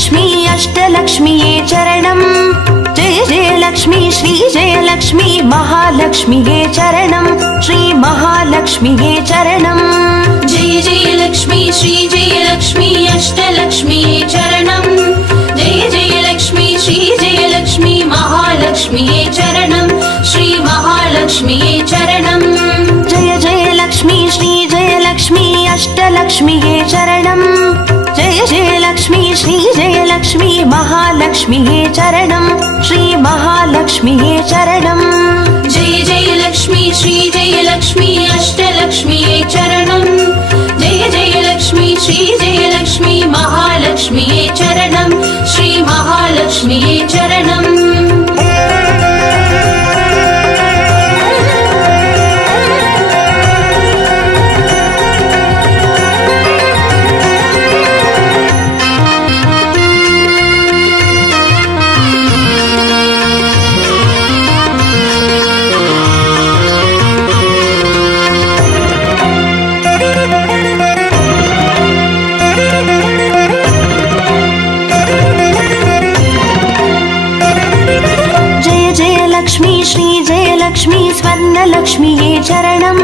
जयलक्ष्मी अष्टलक्ष्मीये चरणम् जय जयलक्ष्मी श्री जयलक्ष्मी महालक्ष्मीये चरणम् श्री महालक्ष्मीये चरणम् जय जयलक्ष्मी श्री जयलक्ष्मी अष्टलक्ष्मीये चरणम् जय जयलक्ष्मी श्री जयलक्ष्मी महालक्ष्मीये चरणम् श्री महालक्ष्मीये चरणम् जय जयलक्ष्मी श्री जयलक्ष्मी अष्टलक्ष्मीये चरणम् जय जयलक्ष्मी श्री जयलक्ष्मी महालक्ष्मीये चरणम् श्री महालक्ष्मीये चरणम् जय जयलक्ष्मी श्री जयलक्ष्मी अष्टलक्ष्मीये चरणम् जय जयलक्ष्मी श्री जयलक्ष्मी महालक्ष्मीये चरणम् श्री महालक्ष्मीये चरणम् லக்ஷ்மி ஸ்வர்ணலக்ஷ்மியே சரணம்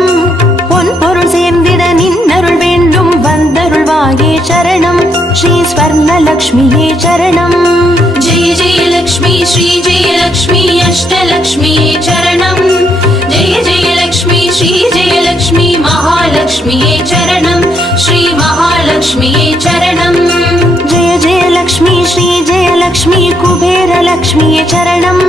பொன் பொருள் சேர்ந்திட நின்னருள் வேண்டும் வந்தருள்வாயே சரணம் ஸ்ரீ ஸ்வர்ணலக்ஷ்மியே சரணம் ஜெய ஜெயலக்ஷ்மி ஸ்ரீ ஜெயலக்ஷ்மி அஷ்டலக்ஷ்மியே சரணம் ஜெய ஜெயலக்ஷ்மி ஸ்ரீ ஜெயலக்ஷ்மி மகாலக்ஷ்மியே சரணம் ஸ்ரீ மகாலக்ஷ்மியே சரணம் ஜெய ஜெயலக்ஷ்மி ஸ்ரீ ஜெயலக்ஷ்மி குபேரலக்ஷ்மியே சரணம்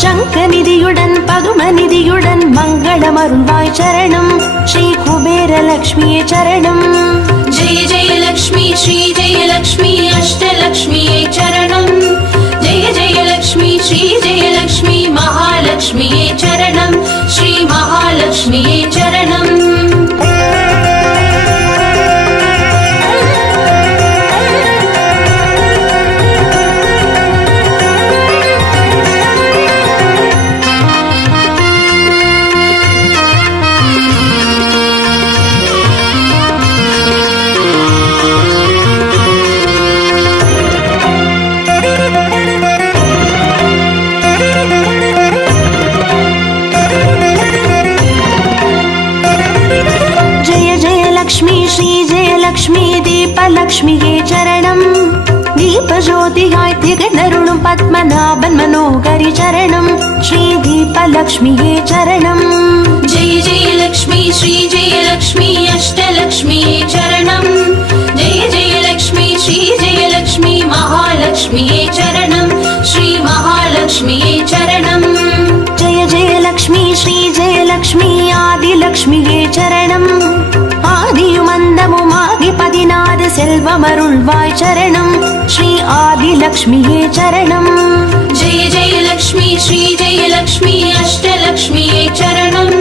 சங்கநிதியுடன் பதுமநிதியுடன் மங்களமருள்வாய் சரணம் ஸ்ரீ குபேரலக்ஷ்மியே சரணம் ஜெய ஜெயலக்ஷ்மி ஸ்ரீ ஜெயலக்ஷ்மி அஷ்டலக்ஷ்மியே சரணம் ஜெய ஜெயலக்ஷ்மி ஸ்ரீ ஜெயலக்ஷ்மி மகாலக்ஷ்மியே சரணம் ஸ்ரீ மகாலக்ஷ்மியே சரணம் லக்ஷ்மியே சரணம் தீபஜோதியாய் திகழருளும் பத்மநாபன் மனோகரி சரணம் ஸ்ரீ தீபலக்ஷ்மியே சரணம் ஜெய ஜெயலக்ஷ்மி ஸ்ரீ ஜெயலக்ஷ்மி அஷ்டலக்ஷ்மியே சரணம் ஜெய ஜெயலக்ஷ்மி ஸ்ரீ ஜெயலக்ஷ்மி மகாலக்ஷ்மியே சரணம் ஸ்ரீ மகாலக்ஷ்மியே சரணம் ஜெய ஜெயலக்ஷ்மி ஸ்ரீ ஜெயலக்ஷ்மி ஆதிலக்ஷ்மியே சரணம் ஆதியுமந்தமுமாகி 16 செல்வமருள்வாய் சரணம் ஸ்ரீ ஆதிலக்ஷ்மியே சரணம் ஜெய ஜெயலக்ஷ்மி ஸ்ரீ ஜெயலக்ஷ்மி அஷ்டலக்ஷ்மியே சரணம்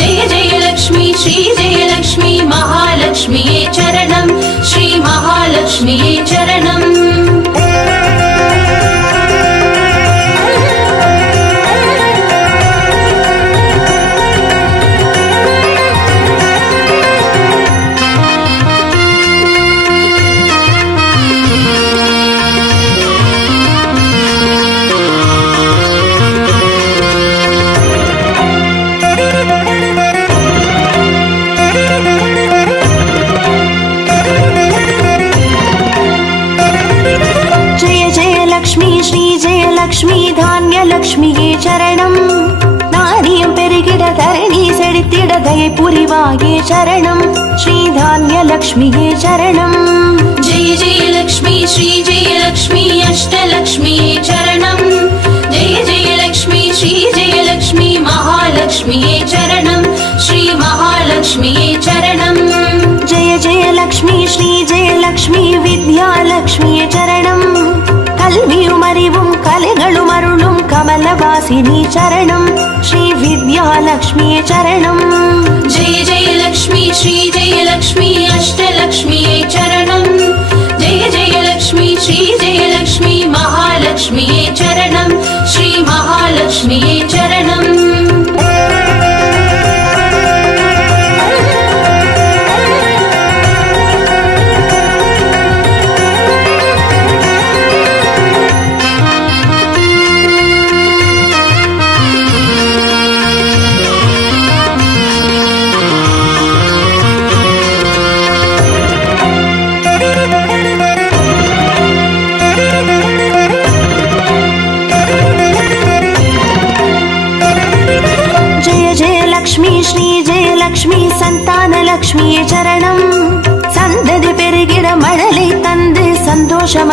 ஜெய ஜெயலக்ஷ்மி ஸ்ரீ ஜெயலக்ஷ்மி மகாலக்ஷ்மியே சரணம் ஸ்ரீ மகாலக்ஷ்மியே சரணம் லக்ஷ்மி தான்யலக்ஷ்மியே சரணம் நாரியம் பெருகிட தரணி செழித்திட தயை புரிவாயே சரணம் ஸ்ரீ தான்யலக்ஷ்மியே சரணம் ஜெய ஜெயலக்ஷ்மி ஸ்ரீ ஜெயலக்ஷ்மி அஷ்டலக்ஷ்மியே சரணம் ஜெய ஜெயலக்ஷ்மி ஸ்ரீ ஜெயலக்ஷ்மி மகாலக்ஷ்மியே சரணம் ஸ்ரீ மகாலக்ஷ்மியே சரணம் ஜெய ஜெயலக்ஷ்மி ஸ்ரீ ஜெயலக்ஷ்மி வித்யாலக்ஷ்மியே சரணம் கல்வியும் அறிவும் கலைகளும் அருளும் கமலவாசினி சரணம் ஸ்ரீ வித்யாலக்ஷ்மியே சரணம் ஜெய ஜெயலக்ஷ்மி ஸ்ரீ ஜெயலக்ஷ்மி அஷ்டலக்ஷ்மியே சரணம் ஜெய ஜெயலக்ஷ்மி ஸ்ரீ ஜெயலக்ஷ்மி மகாலக்ஷ்மியே சரணம் ஸ்ரீ மகாலக்ஷ்மியே சரணம்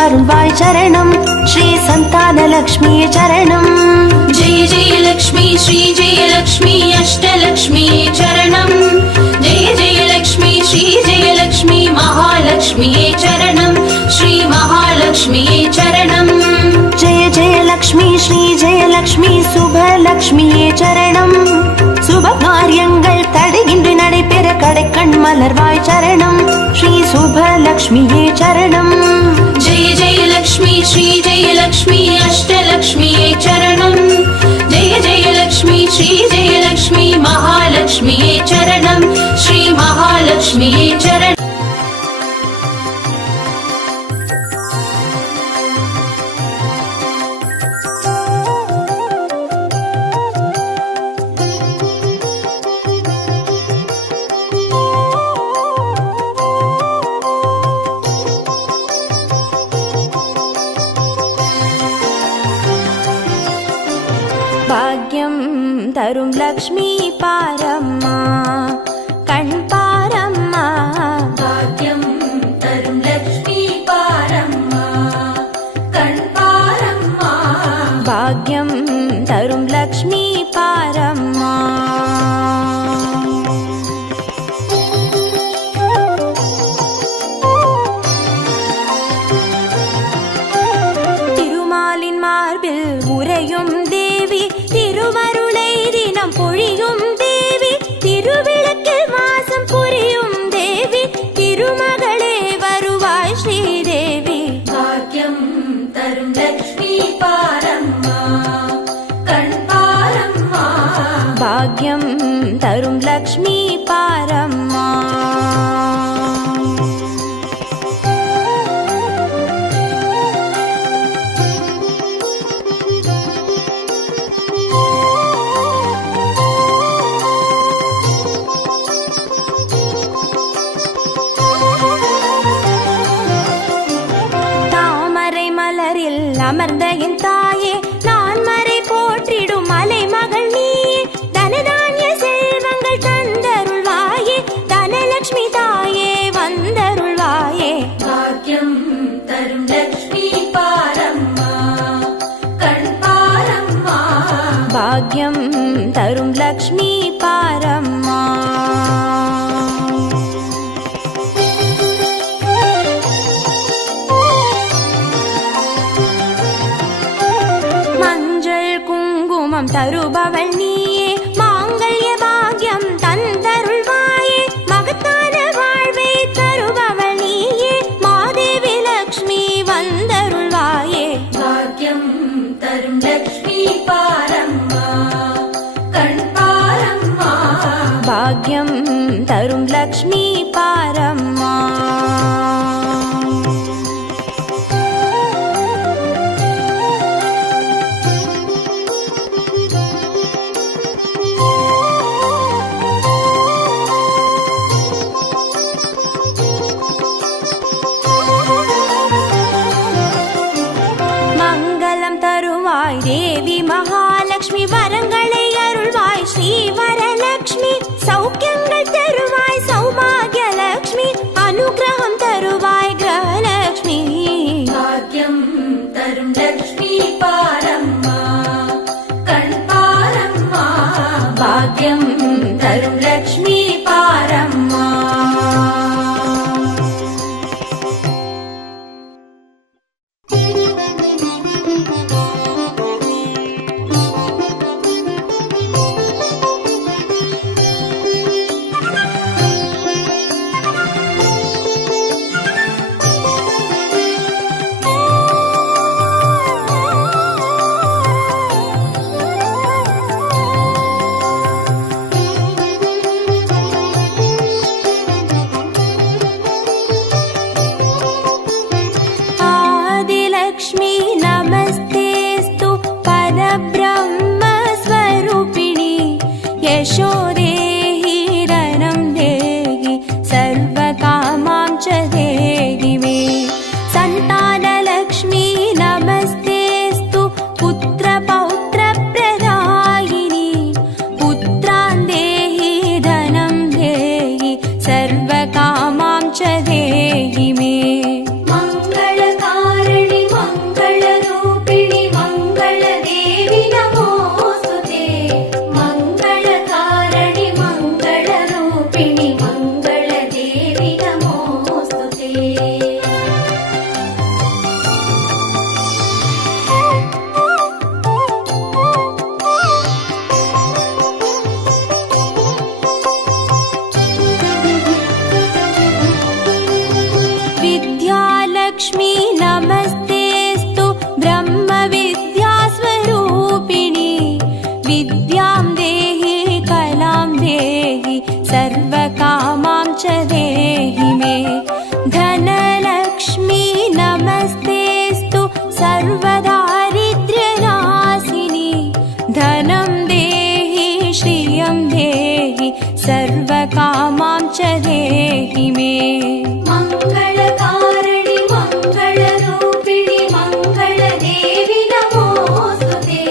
அருள்வாய் சரணம் ஸ்ரீ சந்தானலக்ஷ்மியே சரணம். जय जय लक्ष्मी श्री जय लक्ष्मी अष्टलक्ष्मी चरणं जय जय लक्ष्मी श्री जय लक्ष्मी महालक्ष्मी चरणं श्री महालक्ष्मी चरणं. जय जय लक्ष्मी श्री जय लक्ष्मी சுபலக்ஷ்மியே சரணம். சுப காரியங்கள் தடையின்றி நடைபெற கடைக்கண் மலர்வாய் சரணம் ஸ்ரீ சுபலக்ஷ்மியே சரணம். जय जय लक्ष्मी श्री जय लक्ष्मी अष्टलक्ष्मी चरणं जय जय लक्ष्मी श्री जय लक्ष्मी महालक्ष्मी चरणं श्री महालक्ष्मी चरणं. பாக்யம் தரும் லக்ஷ்மி பாரம்மா கண் பாரம்மா. भाग्यं तरुं लक्ष्मी पारम्मा कण् पारम्मा. பாக்யம் தரும் லக்ஷ்மி பாரம்மா. திருமாலின் மார்பில் உறையும் தேவி திருவருளை தினம் பொழியும் தேவி திருவிளக்கில் வாசம் புரியும் தேவி திருமகளே வருவாய் ஸ்ரீதேவி. भाग्यं तरुं लक्ष्मी पारम्मा कण् पारम्मा. பாக்யம் தரும் லக்ஷ்மி பாரம்மா. தாமரை மலரில் அமர்ந்த என் தாயே நான் மறை போற்றிடும் மலை மகள் நீயே தனதானிய செல்வங்கள் தந்தருள்வாயே தனலட்சுமி தாயே வந்தருள்வாயே. भाग्यं तरुं लक्ष्मी पारम्मा कण् पारम्मा. பாக்யம் தரும் லக்ஷ்மி பாரம்மா. மஞ்சள் குங்குமம் தருபவள் நீயே மாங்கல்ய பாக்யம் தந்தருள்வாயே மகத்தான வாழ்வை தருபவள் நீயே மாதேவி லக்ஷ்மி வந்தருள்வாயே. भाग्यं तरुं लक्ष्मी पारम्मा कण् पारम्मा. பாக்யம் தரும் லக்ஷ்மி பாரம்மா. மங்களம் தருவாய் தேவி மகாலட்சுமி வரங்களை அருள்வாய் ஸ்ரீ வரலட்சுமி சௌக்கியங்கள் தருவாய் சௌபாகிய லட்சுமி அனுகிரகம் தருவாய் கிரகலட்சுமி. भाग्यं तरुं लक्ष्मी पारम्मा कण् पारम्मा. பாக்யம் தரும் லக்ஷ்மி பாரம்மா. आदिलक्ष्मी नमस्तेस्तु परब्रह्मस्वरूपिणी यशो देहि धनं देहि सर्वकामां च देहि मे. सन्तानलक्ष्मी नमस्तेस्तु पुत्रपौत्रप्रदायिनी पुत्रान् देहि धनं देहि सर्वकामां च देहि मे. मङ्गलकारिणी सर्वकामां च देहि मे। मङ्गलकारिणि मङ्गलरूपिणि मङ्गलदेवि नमोऽस्तुते।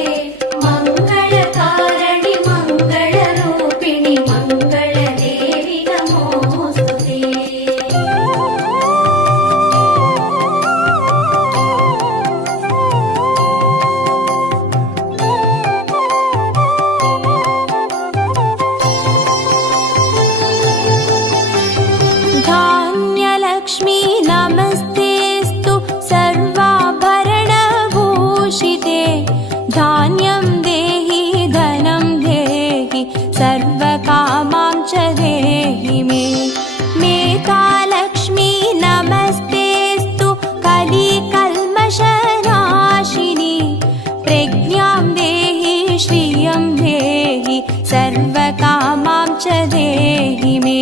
मङ्गलकारिणि मङ्गलरूपिणि मङ्गलदेवि नमोऽस्तुते। धान्यलक्ष्मी नमस्तेऽस्तु सर्वाभरणभूषिते। धान्यं देहि धनं देहि सर्वकामां च देहि मे। मेधालक्ष्मी नमस्तेऽस्तु कलिकल्मषनाशिनी। प्रज्ञां देहि श्रियं देहि सर्वकामां च देहि मे।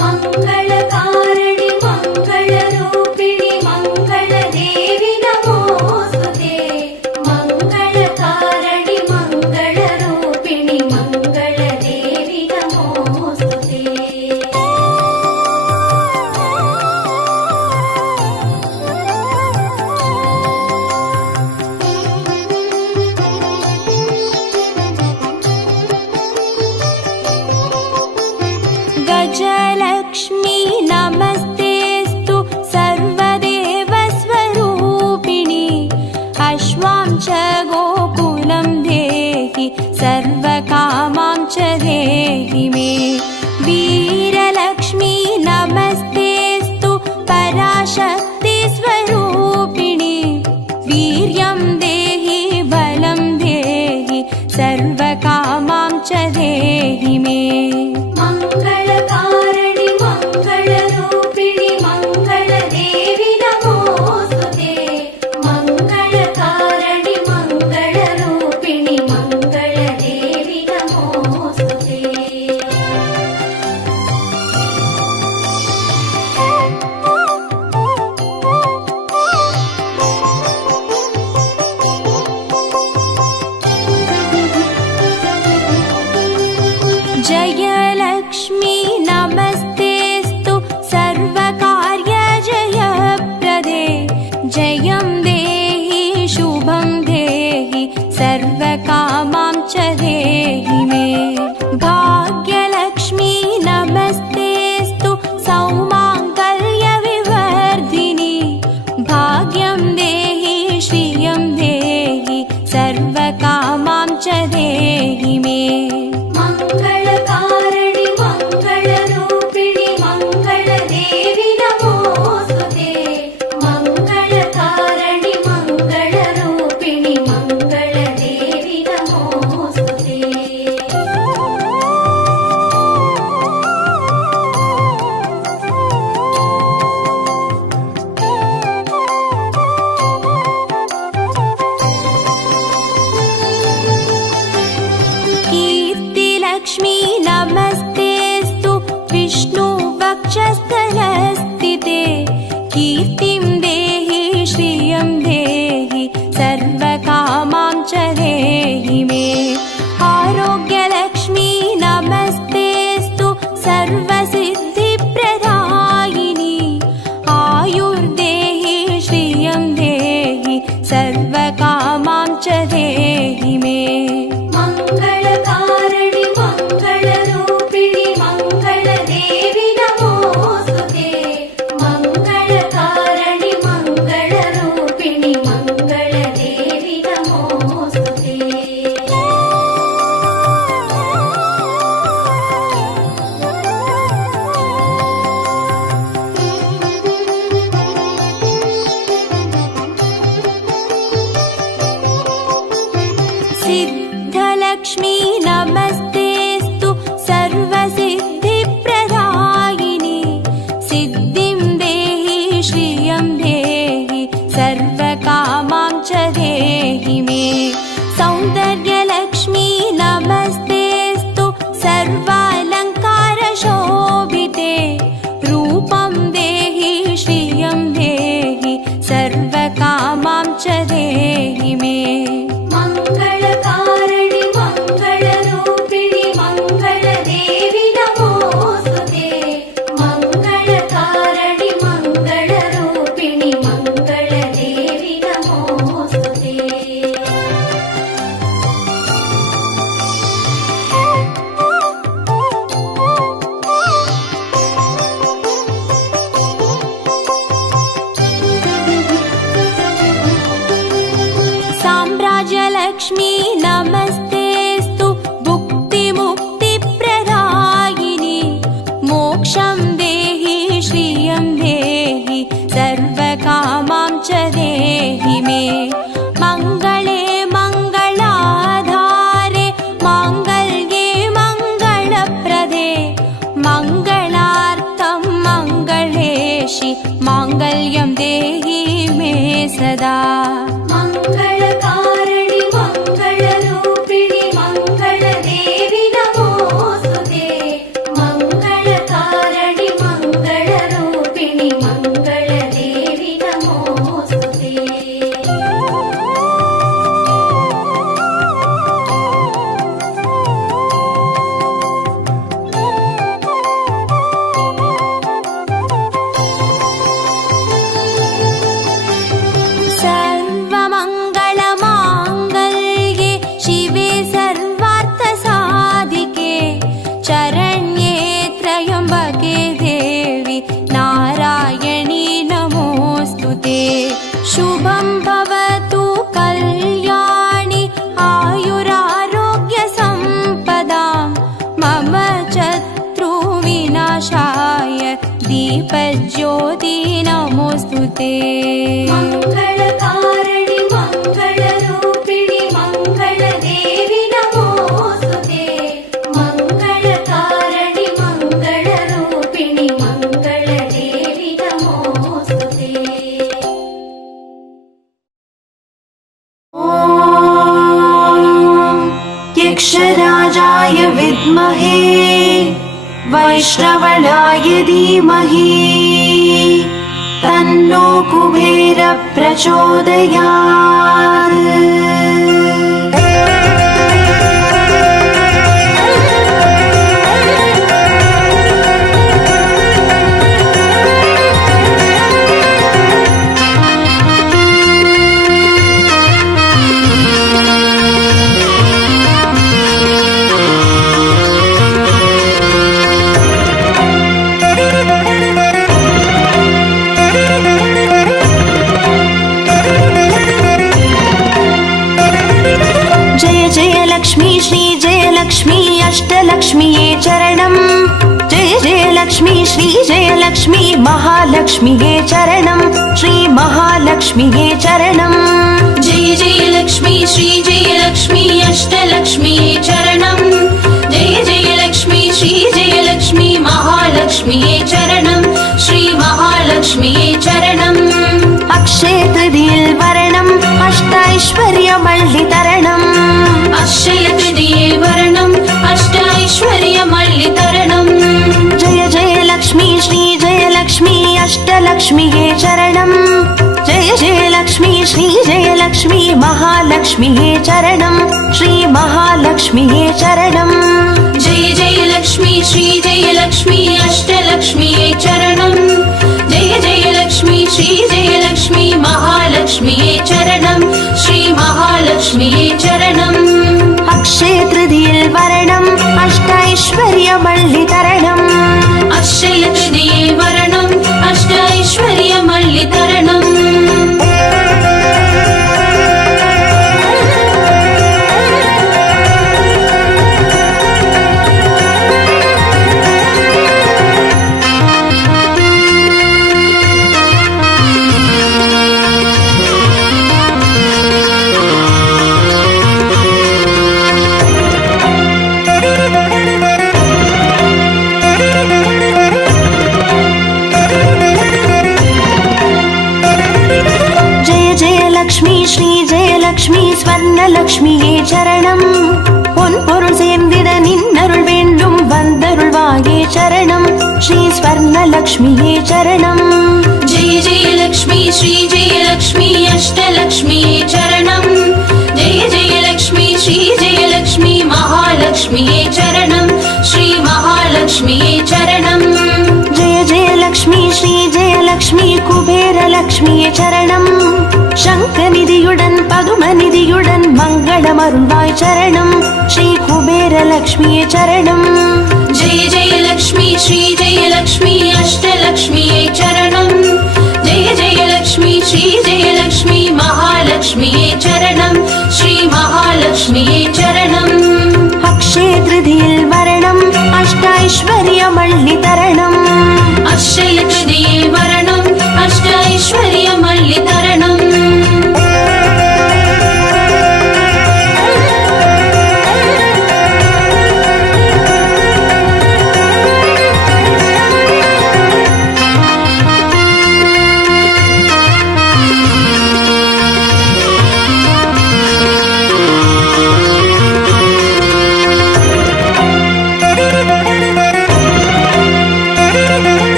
मङ्गलकारिणि मङ्गलरूपिणि मङ्गलदेवि नमोऽस्तुते। मङ्गलकारिणि मङ्गलरूपिणि मङ्गलदेवि नमोऽस्तुते। गजलक्ष्मी नमस्तेऽस्तु सर्वदेवस्वरूपिणि। अश्वां च गोकुलं देहि सर्वकामां च देहि मे। वीरलक्ष्मी नमस्तेऽस्तु पराशक्तिस्वरूपिणि। वीर्यं देहि बलं देहि सर्वकामां च देहि मे। मङ्गलकारिणि मङ्गलरूपिणि मङ्गलदेवि नमोऽस्तुते। मङ्गलकारिणि मङ्गलरूपिणि मङ्गलदेवि नमोऽस्तुते। जयलक्ष्मी नमस्तेऽस्तु सर्वकार्यजयप्रदे। जयं देहि शुभं देहि सर्वकामां च देहि मे। भाग्यलक्ष्मी नमस्तेऽस्तु सौमाङ्गल्यविवर्धिनि। भाग्यं देहि श्रियं देहि सर्वकामां च देहि मे। मङ्गलकारिणि मङ्गलरूपिणि मङ्गलदेवि नमोऽस्तुते। मङ्गलकारिणि मङ्गलरूपिणि मङ्गलदेवि नमोऽस्तुते। कीर्तिलक्ष्मी नमस्तेऽस्तु विष्णुवक्षस्थलस्थिते। कीर्तिं देहि श्रियं देहि सर्वकामां च देहि मे। आरोग्यलक्ष्मी नमस्तेऽस्तु सर्वसिद्धिप्रदायिनी। आयुर्देहि श्रियं देहि सर्वकामां च देहि मे। मङ्गलकारिणि मङ्गलरूपिणि मङ्गलदेवि नमोऽस्तुते। मङ्गलकारिणि मङ्गलरूपिणि मङ्गलदेवि नमोऽस्तुते। सिद्धलक्ष्मी नमस्तेऽस्तु सर्वसिद्धिप्रदायिनी। सिद्धिं देहि श्रियं देहि सर्वकामां च देहि मे। सौन्दर्यलक्ष्मी नमस्तेऽस्तु सर्वालङ्कारशोभिते। रूपं देहि श्रियं देहि सर्वकामां च देहि मे। मङ्गलकारिणि मङ्गल महालक्ष्मी नमस्तेस्तु भुक्तिमुक्तिप्रदायिनि मोक्षं देहि श्रियं देहि सर्वकामां च देहि मे मङ्गले मङ्गलाधारे माङ्गल्ये मङ्गलप्रदे मङ्गलार्थं मङ्गलेशि माङ्गल्यं देहि मे सदा मङ्गलकारिणि मङ्गलरूपिणि मङ्गलदेवि नमोऽस्तुते मङ्गलकारिणि मङ्गलरूपिणि मङ्गलदेवि नमोऽस्तुते सर्वमङ्गलमाङ्गल्ये शिवे सर्वार्थसाधिके शरण्ये त्र्यम्बके देवी नारायणी नमोऽस्तु ते शुभं भवतु कल्याणि आयुरारोग्यसम्पदां मम शत्रुविनाशाय दीपज्योति नमोऽस्तु ते मङ्गलकारिणि मङ्गलरूपिणि मङ्गलदेवि नमोऽस्तुते मङ्गलकारिणि मङ्गलरूपिणि मङ्गलदेवि नमोऽस्तुते यक्षराजाय विद्महे वैश्रवणाय धीमहि तन्नो कुबेर प्रचोदयात् जय जय लक्ष्मी श्री जय लक्ष्मी अष्टलक्ष्मीये चरणम् जय जय लक्ष्मी श्री जय लक्ष्मी महालक्ष्मीये चरणम् श्री महालक्ष्मीये चरणम् जय जय लक्ष्मी श्री जय लक्ष्मी अष्टलक्ष्मीये चरणम् जय जय लक्ष्मी श्री जय लक्ष्मी महालक्ष्मीये चरणम् श्री महालक्ष्मीये चरणम् अक्षय तृतीयेल वरणम् अष्टैश्वर्यमल्लितरणम् अक्षय तृतीये वरणम् अष्टैश्वर्यमल्लितरणम् जय जय लक्ष्मी श्री जय लक्ष्मी अष्टलक्ष्मीये चरणम् जय जय लक्ष्मी श्री जय लक्ष्मी महालक्ष्मीये चरणम् श्री महालक्ष्मीये चरणम् जय जय लक्ष्मी श्री जय लक्ष्मी अष्टलक्ष्मीये चरणम् जय जय लक्ष्मी श्री जय लक्ष्मी महालक्ष्मीये चरणम् श्री महालक्ष्मीये चरणम् अक्षय तृतीयेल वरणम् अष्टैश्वर्यमल्लितरणम् अक्षय तृतीये वरणम् अष्टैश्वर्यमल्लितरणम् லக்ஷ்மி ஸ்ரீ ஜெயலக்ஷ்மி ஸ்வர்ணலக்ஷ்மியே சரணம் பொன் பொருள் சேர்ந்திட நின்னருள் வேண்டும் வந்தருள்வாயே சரணம் ஸ்ரீ ஸ்வர்ணலக்ஷ்மியே சரணம் जय जय लक्ष्मी श्री जय लक्ष्मी अष्टलक्ष्मीये चरणम् जय जय लक्ष्मी श्री जय लक्ष्मी महालक्ष्मीये चरणम् श्री महालक्ष्मीये चरणम् जय जय लक्ष्मी श्री जयलक्ष्मी कुबेरलक्ष्मिये चरणम् शङ्खनिधियुडन् पदुमनिधियुडन् मङ्गलमरुள்வாய் चरणम् श्री कुबेरलक्ष्मिये चरणम् जय जय लक्ष्मी श्री जय लक्ष्मी अष्टलक्ष्मीये चरणम् जय जय लक्ष्मी श्री जय लक्ष्मी महालक्ष्मीये चरणम् श्री महालक्ष्मीये महालक्ष्म्ये चरणम् अक्षय तृतीयिल वरणम् अष्टैश्वर्यमल्लितरणम् अक्षय तृतीये वरणम् अष्टैश्वर्यमल्लितरणम्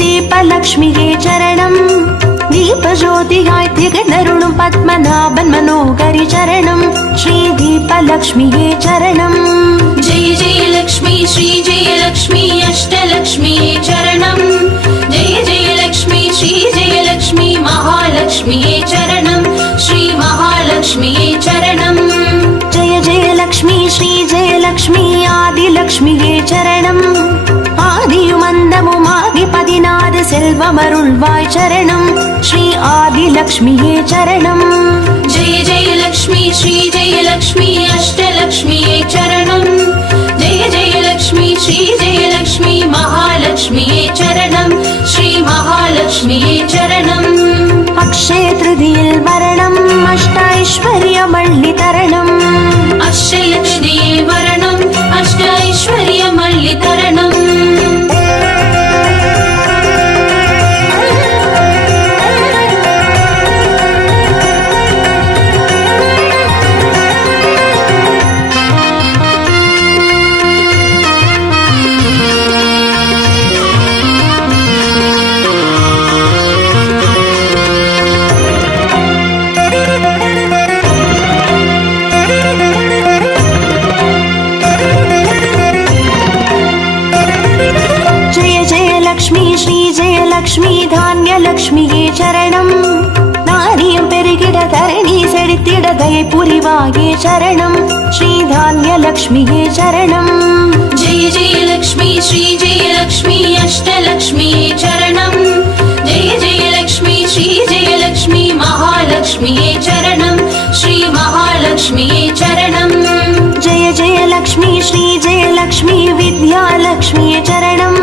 दीपलक्ष्म्ये चरणम् दीपज्योतियाय तिगणरुणुं पद्मनाभन् मनोहरि चरणम् श्री दीपलक्ष्म्ये चरणम् जय जय लक्ष्मी श्री जय लक्ष्मी अष्टलक्ष्म्ये चरणम् जय जय लक्ष्मी श्री जय लक्ष्मी महालक्ष्म्ये चरणम् श्री महालक्ष्म्ये चरणम् जय जय लक्ष्मी श्री जय लक्ष्मी आदिलक्ष्म्ये चरणम् ஆதியுமந்தமுமாகி பதினாறு செல்வமருள்வாய் சரணம் ஸ்ரீ ஆதிலக்ஷ்மியே சரணம் जय जय लक्ष्मी श्री जय लक्ष्मी अष्टलक्ष्म्ये चरणम् जय जय लक्ष्मी श्री जय लक्ष्मी महालक्ष्म्ये चरणम् श्री महालक्ष्म्ये चरणम् अक्षय तृतीयिल वरणम् अष्टैश्वर्यमल्लितरणम् अक्षय तृतीये वरणम् अष्टैश्वर्यमल्लितरणम् லக்ஷ்மி தானியலக்ஷ்மியே சரணம் நாரியம் பெருகிட தரணி செழித்திட தயை புரிவாயே சரணம் ஸ்ரீ தானியலக்ஷ்மியே சரணம் जय जय लक्ष्मी श्री जय लक्ष्मी अष्टलक्ष्म्ये चरणम् जय जय लक्ष्मी श्री जय लक्ष्मी महालक्ष्म्ये चरणम् श्री महालक्ष्म्ये चरणम् जय जय लक्ष्मी श्री जय लक्ष्मी विद्यालक्ष्मिये चरणम्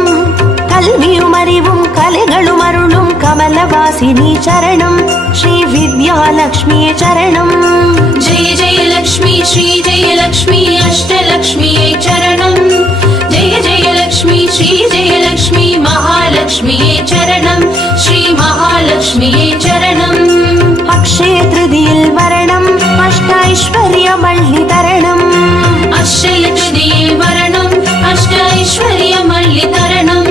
கல்வியும் அறிவும் கலைகளும் அருளும் கமலவாசினி சரணம் ஸ்ரீ வித்யாலக்ஷ்மியே சரணம் जय जय लक्ष्मी श्री जय लक्ष्मी अष्टलक्ष्म्ये चरणम् जय जय लक्ष्मी श्री जय लक्ष्मी महालक्ष्म्ये चरणम् श्री महालक्ष्म्ये चरणम् अक्षय तृतीयिल वरणम् अष्टैश्वर्यमल्लितरणम् अक्षय तृतीये वरणम् अष्टैश्वर्यमल्लितरणम्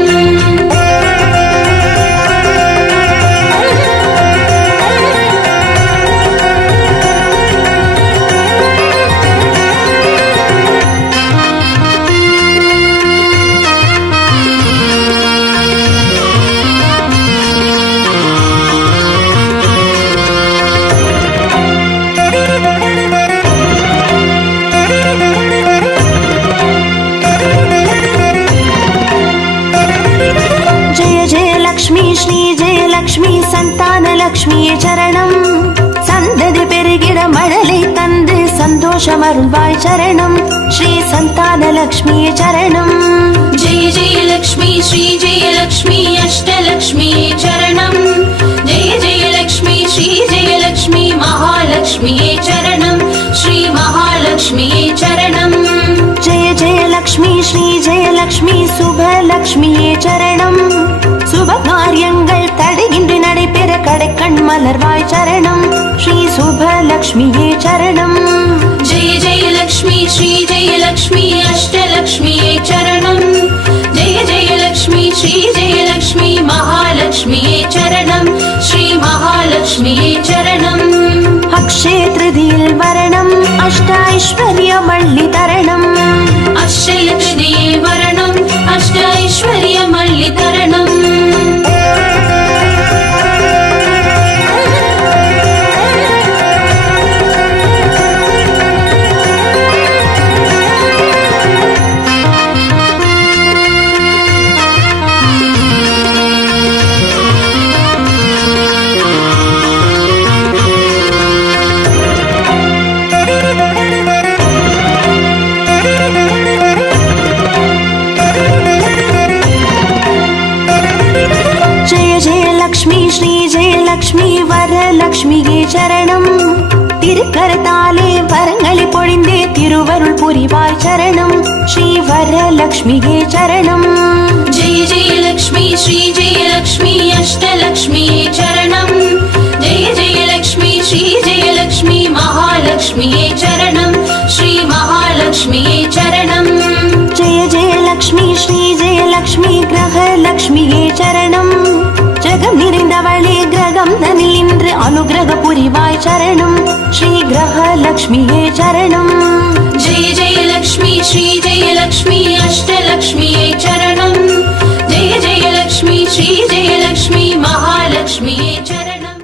சந்தானலக்ஷ்மியே சரணம் சந்ததி பெருகிட மழலை தந்து சந்தோஷமருள்வாய் சரணம் ஸ்ரீ சந்தானலக்ஷ்மியே சரணம் जय जय लक्ष्मी श्री जय लक्ष्मी अष्टलक्ष्म्ये चरणम् जय जय लक्ष्मी श्री जय लक्ष्मी महालक्ष्म्ये चरणम् श्री महालक्ष्म्ये चरणम् जय जय लक्ष्मी श्री जय लक्ष्मी சுபலக்ஷ்மியே சரணம் சுப காரியங்கள் தடையின்றி நடைபெற கடைக்கண் மலர்வாய் சரணம் ஸ்ரீ சுபலக்ஷ்மியே சரணம் जय जय लक्ष्मी श्री जय लक्ष्मी अष्टलक्ष्म्ये चरणम् जय जय लक्ष्मी श्री जय लक्ष्मी महालक्ष्म्ये चरणम् श्री महालक्ष्म्ये चरणम् अक्षय तृतीयिल वरणम् अष्टैश्वर्यमल्लितरणम् अक्षय तृतीये वरणम् अष्टैश्वर्यमल्लितरणम् சரணம். திருக்கரத்தாலே வரங்களை பொழிந்தே திருவருள் புரிவாய் சரணம். ஸ்ரீ வரலக்ஷ்மியே சரணம். जय जय लक्ष्मी श्री जय लक्ष्मी अष्टलक्ष्मी चरणं. जय जय लक्ष्मी श्री जय लक्ष्मी महालक्ष्मी चरणं. श्री महालक्ष्मी चरणं. जय जय लक्ष्मी श्री जय लक्ष्मी கிரகலக்ஷ்மியே சரணம். ஜெகம் நிறைந்தவளே கிரகம் தனில் இன்று அனுகிரக புரிவாய் சரணம். ஸ்ரீ கிரகலக்ஷ்மியே சரணம். जय जय लक्ष्मी श्री जय लक्ष्मी अष्टलक्ष्मी चरणं. जय जय लक्ष्मी श्री जय लक्ष्मी महालक्ष्मी चरणं.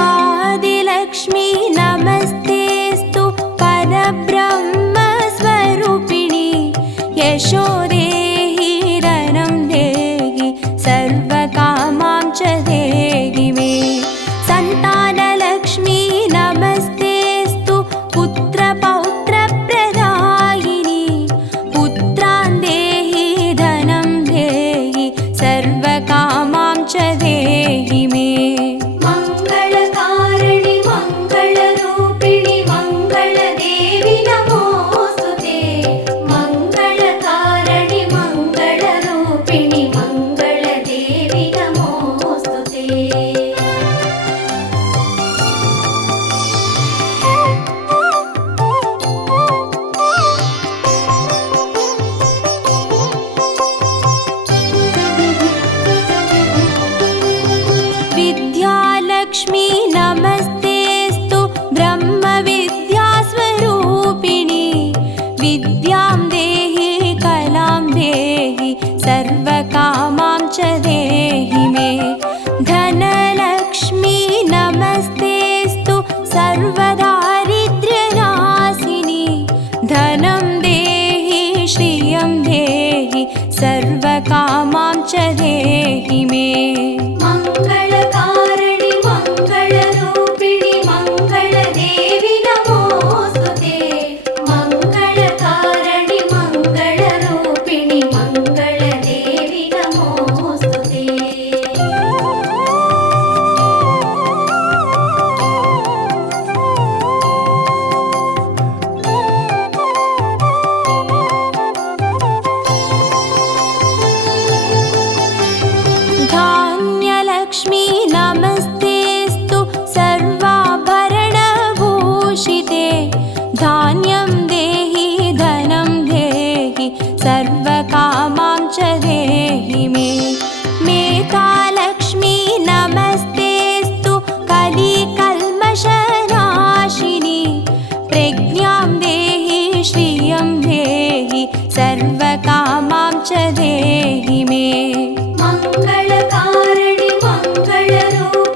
आदिलक्ष्मी नमस्तेस्तु परब्रह्मस्वरूपिणी यशो देहि रनं देहि सर्वकामां च देहि मे. सन्तानलक्ष्मी नमस्तेस्तु पुत्रपौत्रप्रदायिनी पुत्रान् देहि धनं देहि सर्वकामां च देहि मे. मङ्गलकारिणि मङ्गलरूपिणि मङ्गलदेवि नमोऽस्तुते. मङ्गलकारिणि मङ्गलरूपिणि मङ्गलदेवि नमोऽस्तुते. विद्यालक्ष्मी नमस्तेस्तु ब्रह्मविद्यास्वरूपिणी विद्यां देहि कलां देहि सर्वकामां च देहि मे. धनलक्ष्मी नमस्तेस्तु सर्वदारिद्र्यनाशिनी धनं देहि श्रियं देहि सर्वकामां च देहि मे. मङ्गलकारिणि मङ्गलरूपिणि मङ्गलदेवि नमोऽस्तुते. मङ्गलकारिणि मङ्गलरूपिणि मङ्गलदेवि नमोऽस्तुते. धान्यलक्ष्मी नमस्तेस्तु सर्वाभरणभूषिते धान्यं देहि धनं देहि सर्वकामां च देहि मे. मेधालक्ष्मी नमस्तेस्तु कलिकल्मषनाशिनी प्रज्ञां देहि श्रियं देहि सर्वकामां च देहि मे. मङ्गलकारिणि मङ्गलरूपिणि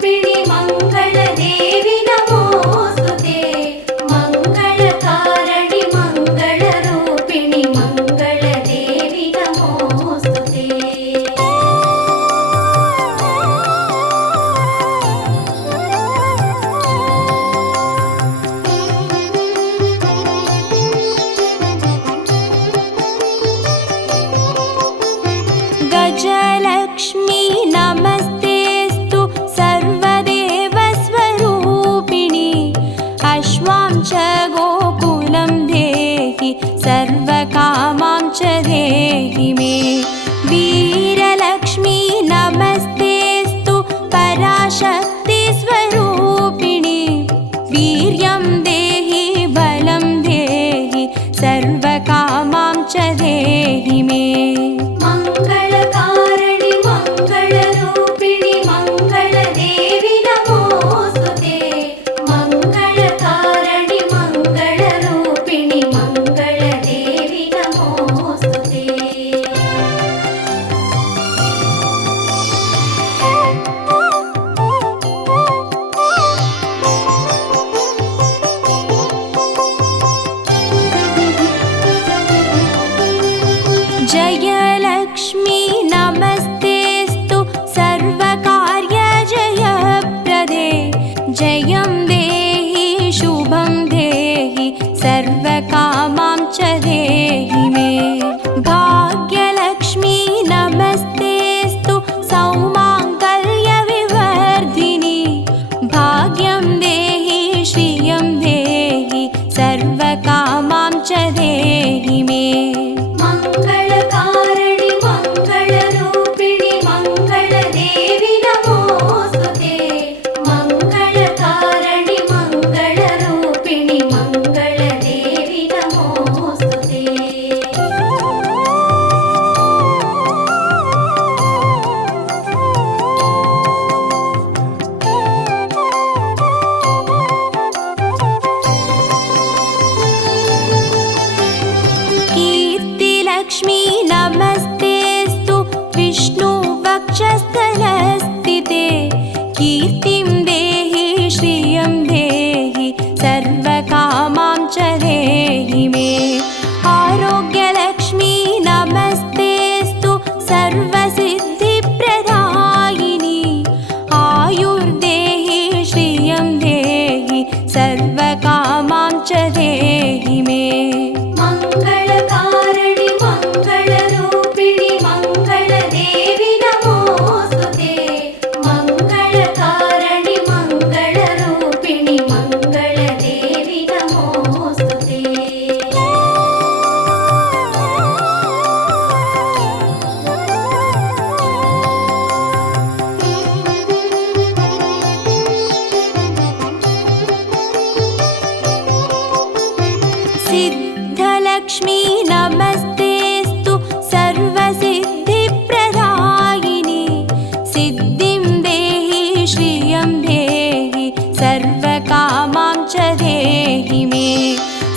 श्रियं देहि सर्वकामां च देहि मे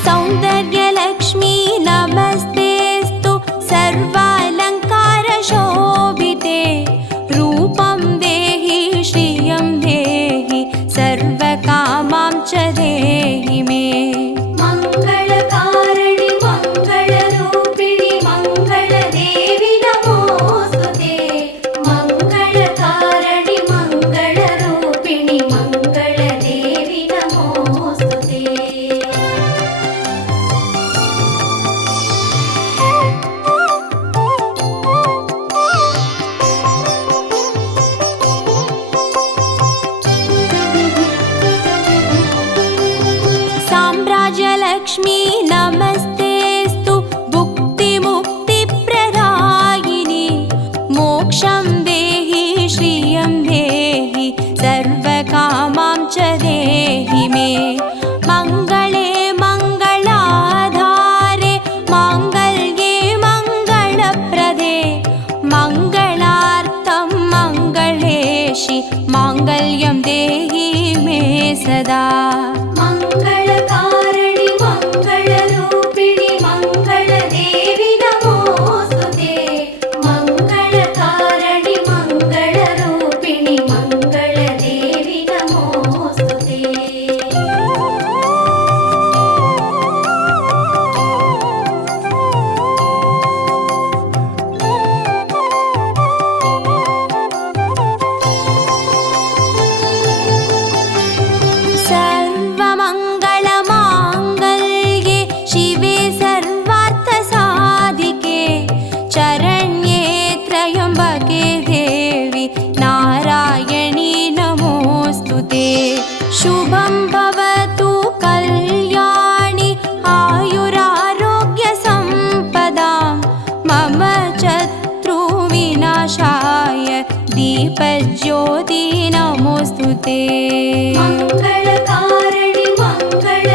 सौन्दर्यलक्ष्मी नमस्तेऽस्तु सर्वालङ्कारशोभिते रूपं देहि श्रियं देहि सर्वकामां च देहि मे मङ्गलकारिणि मङ्गलरूपिणि मङ्गलदेवि नमोऽस्तुते मङ्गलकारिणि मङ्गलरूपिणि मङ्गलदेवि नमोऽस्तुते साम्राज्यलक्ष्मी नमस्तेऽस्तु भुक्तिमुक्तिप्रदायिनि मोक्षं देहि श्रियं देहि सर्वकामां च देहि मे मङ्गले मङ्गलाधारे माङ्गल्ये मङ्गलप्रदे मङ्गलार्थं मङ्गलेशि माङ्गल्यं देहि मे सदा मङ्गलकारिणि मङ्गलरूपिणि मङ्गलदेवि नमोऽस्तुते मङ्गलकारिणि मङ्गलरूपिणि मङ्गलदेवि नमोऽस्तुते सर्वमङ्गलमाङ्गल्ये शिवे सर्वार्थसाधिके चरण्ये त्र्यम्बके देवि नारायणी नमोऽस्तु ते शुभं भवतु कल्याणि आयुरारोग्यसम्पदां मम शत्रुविनाशाय दीपज्योति नमोऽस्तु ते मङ्गलकारिणि मङ्गल